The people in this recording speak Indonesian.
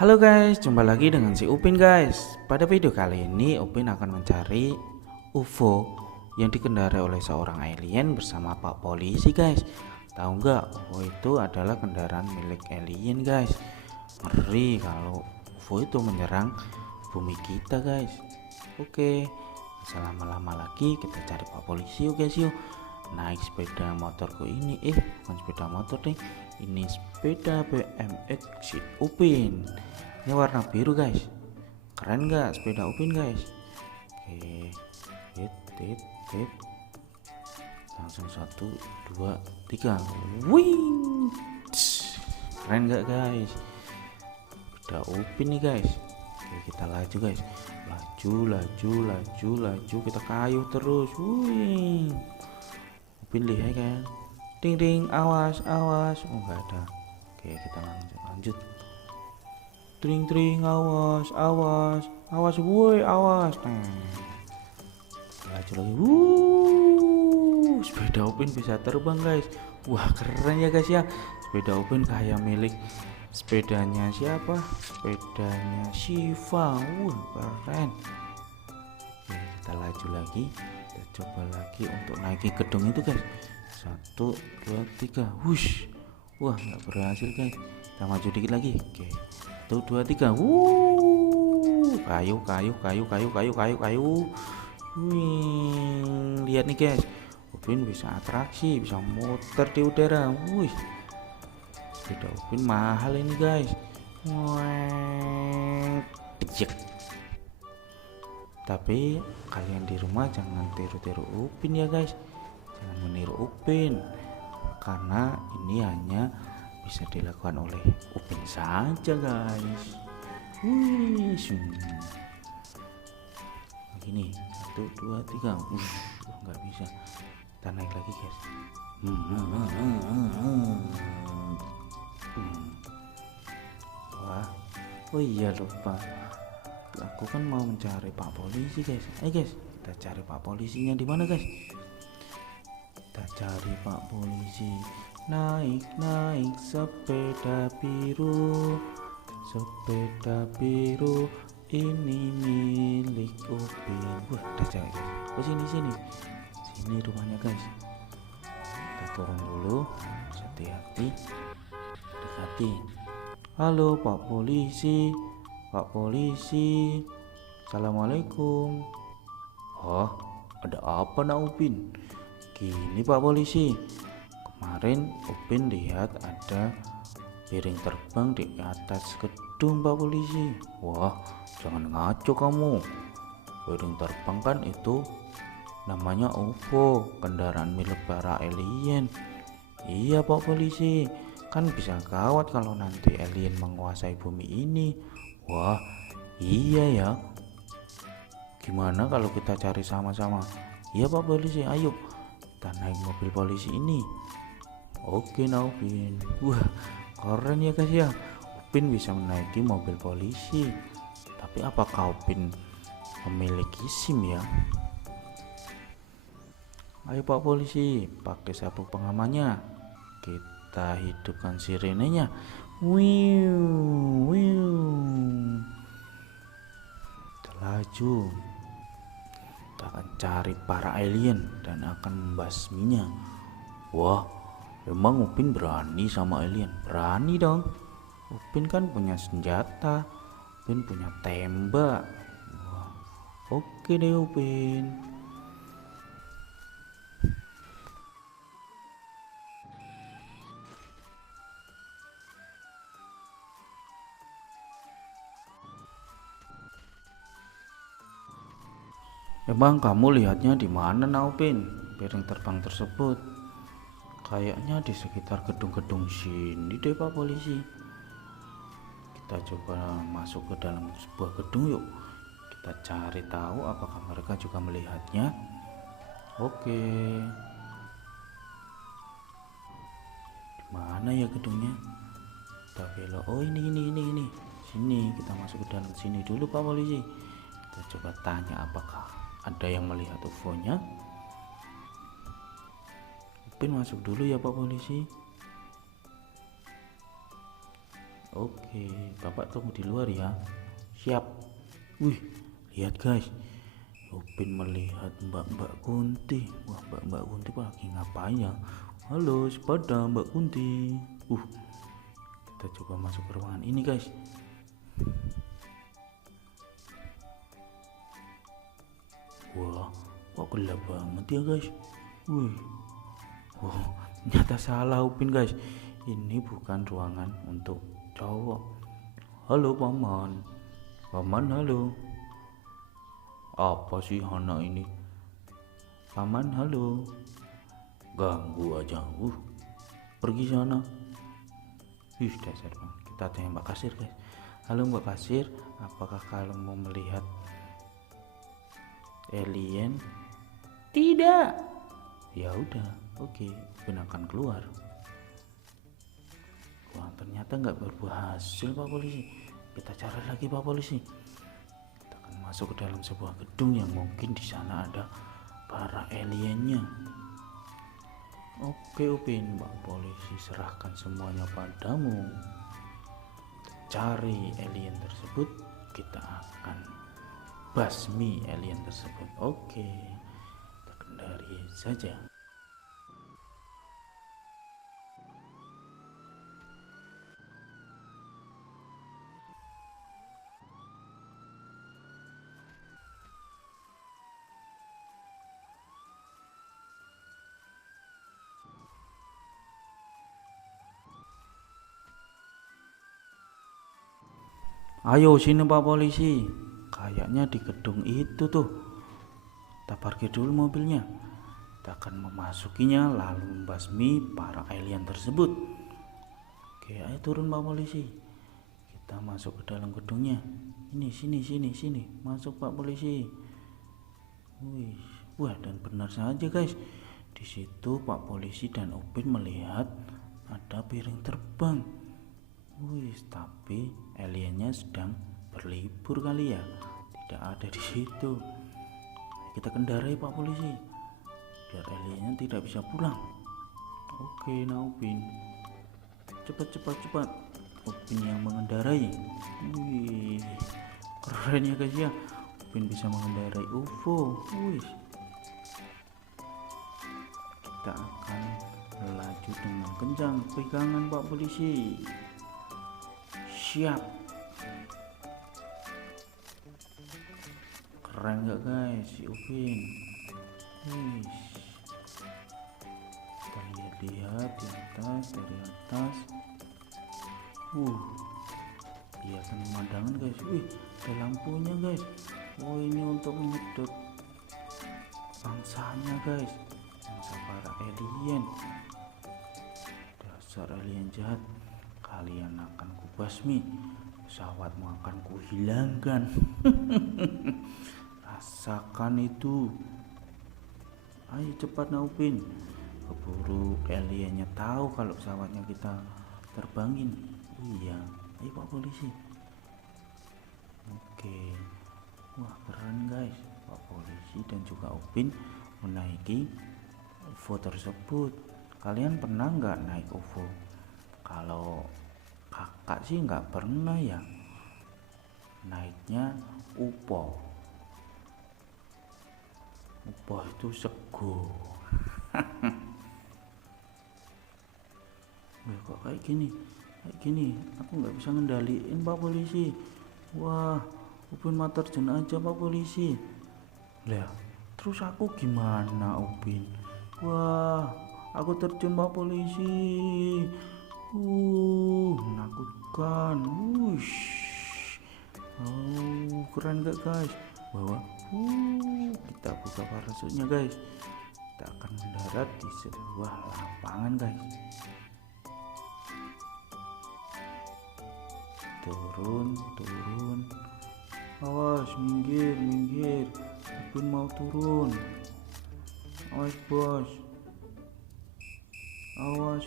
Halo guys, jumpa lagi dengan si Upin guys. Pada video kali ini Upin akan mencari UFO yang dikendarai oleh seorang alien bersama Pak Polisi guys. Tahu nggak, UFO itu adalah kendaraan milik alien guys. Ngeri kalau UFO itu menyerang bumi kita guys. Oke, jangan lama-lama lagi, kita cari Pak Polisi yuk guys yuk. Naik sepeda motorku ini, bukan sepeda motor nih, ini sepeda BMX si Upin. Ini warna biru guys, keren nggak sepeda Upin guys? Oke, hit, langsung 1, 2, 3, wing. Keren nggak guys sepeda Upin nih guys? Oke, kita laju guys, laju, kita kayu terus, wing. Upin lihat kan, ding, awas, oh nggak ada. Oke, kita lanjut, tring, awas, woi, awas. Laju lagi, sepeda Upin bisa terbang guys. Wah, keren ya guys ya, sepeda Upin kayak milik sepedanya siapa, sepedanya Shiva. Keren. Oke, kita laju lagi, kita coba lagi untuk naiki gedung itu guys. 1, 2, 3, wush. Wah, nggak berhasil guys, kita maju dikit lagi. Oke, 1, 2, 3, kayu. Wih, lihat nih guys, Upin bisa atraksi, bisa muter di udara. Wih, sepeda Upin mahal ini guys. Wah, tapi kalian di rumah jangan tiru-tiru Upin ya guys, jangan meniru Upin, karena ini hanya bisa dilakukan oleh Upin saja guys. Begini, 1, 2, 3, nggak bisa. Kita naik lagi guys. Wah, oh iya lupa, aku kan mau mencari Pak Polisi guys. Guys, kita cari Pak Polisinya di mana guys? Kita cari Pak Polisi. Naik sepeda biru ini milik Upin. Wah, udah cari guys. Oh, sini rumahnya guys. Kita turun dulu, hati-hati, dekati. Halo Pak Polisi, Assalamualaikum. Oh, ada apa nak Upin? Gini Pak Polisi, kemarin Upin lihat ada piring terbang di atas gedung Pak Polisi. Wah, jangan ngaco kamu, piring terbang kan itu namanya UFO, kendaraan milik para alien. Iya Pak Polisi, kan bisa gawat kalau nanti alien menguasai bumi ini. Wah, iya ya. Gimana kalau kita cari sama-sama? Iya Pak Polisi, ayo kita naik mobil polisi ini. Oke nah Upin. Wah, keren ya guys ya, Upin bisa menaiki mobil polisi. Tapi apakah Upin memiliki SIM ya? Ayo Pak Polisi, pakai sabuk pengamannya. Kita hidupkan sirenenya. Wiu. Kita laju. Kita akan cari para alien dan akan membasminya. Wah, emang Upin berani sama alien? Berani dong. Upin kan punya senjata, Upin punya tembak. Wah, oke deh Upin. Emang kamu lihatnya di mana Naupin? Piring terbang tersebut kayaknya di sekitar gedung-gedung sini deh Pak Polisi. Kita coba masuk ke dalam sebuah gedung yuk. Kita cari tahu apakah mereka juga melihatnya. Oke, mana ya gedungnya? Kita belok. Oh, ini. Sini, kita masuk ke dalam sini dulu Pak Polisi. Kita coba tanya apakah ada yang melihat UFO-nya. Upin masuk dulu ya Pak Polisi. Oke, Bapak tunggu di luar ya. Siap. Wih, lihat guys. Upin melihat Mbak Kunti. Wah, Mbak Kunti lagi ngapain ya? Halo, sepeda Mbak Kunti. Kita coba masuk ke ruangan ini guys. Wah, kok gelap banget ya guys. Wih. Oh, ternyata salah Upin guys. Ini bukan ruangan untuk cowok. Halo paman. Paman halo. Apa sih anak ini? Paman halo. Ganggu aja. Pergi sana. Dasar bang. Kita tanya Mbak Kasir guys. Halo Mbak Kasir, apakah kalian mau melihat alien? Tidak. Ya udah, oke, Upin akan keluar. Wah, ternyata nggak berbuah hasil Pak Polisi. Kita cari lagi Pak Polisi. Kita akan masuk ke dalam sebuah gedung yang mungkin di sana ada para aliennya. Oke Upin, Pak Polisi serahkan semuanya padamu. Cari alien tersebut, kita akan basmi alien tersebut. Oke, kita kendari saja. Ayo sini Pak Polisi. Kayaknya di gedung itu tuh. Kita parkir dulu mobilnya. Kita akan memasukinya lalu membasmi para alien tersebut. Oke, ayo turun Pak Polisi. Kita masuk ke dalam gedungnya. Ini sini. Masuk Pak Polisi. Wih, wah dan benar saja guys. Di situ Pak Polisi dan Upin melihat ada piring terbang. Wih, tapi aliennya sedang berlibur kali ya, tidak ada di situ. Kita kendarai Pak Polisi, biar aliennya tidak bisa pulang. Oke, nah Upin, cepat. Upin yang mengendarai. Wih, keren ya guys ya. Upin bisa mengendarai UFO. Wih, kita akan melaju dengan kencang. Pegangan Pak Polisi. Siap. Keren gak guys si Upin? Kita lihat di atas, dari atas. Kelihatan pemandangan guys. Wih, ada lampunya guys. Oh, ini untuk menyedot bangsanya guys, bangsa para alien. Dasar alien jahat, kalian akan kubasmi, pesawatmu akan kuhilangkan. Rasakan itu. Ayo cepat Upin, keburu aliennya tahu kalau pesawatnya kita terbangin. Iya, ayo Pak Polisi. Oke, wah keren guys. Pak Polisi dan juga Upin menaiki UFO tersebut. Kalian pernah nggak naik UFO? Kalau kakak sih nggak pernah ya, naiknya UPO. UPO itu sego. Kok kayak gini aku nggak bisa ngendaliin Pak Polisi. Wah, Upin mah terjun aja Pak Polisi. Lah, terus aku gimana Upin? Wah, aku terjun Pak Polisi. Menakutkan. Keren gak guys? Kita buka parasutnya guys. Kita akan mendarat di sebuah lapangan guys. Turun. Awas, minggir. Upin mau turun. Awas bos. Awas.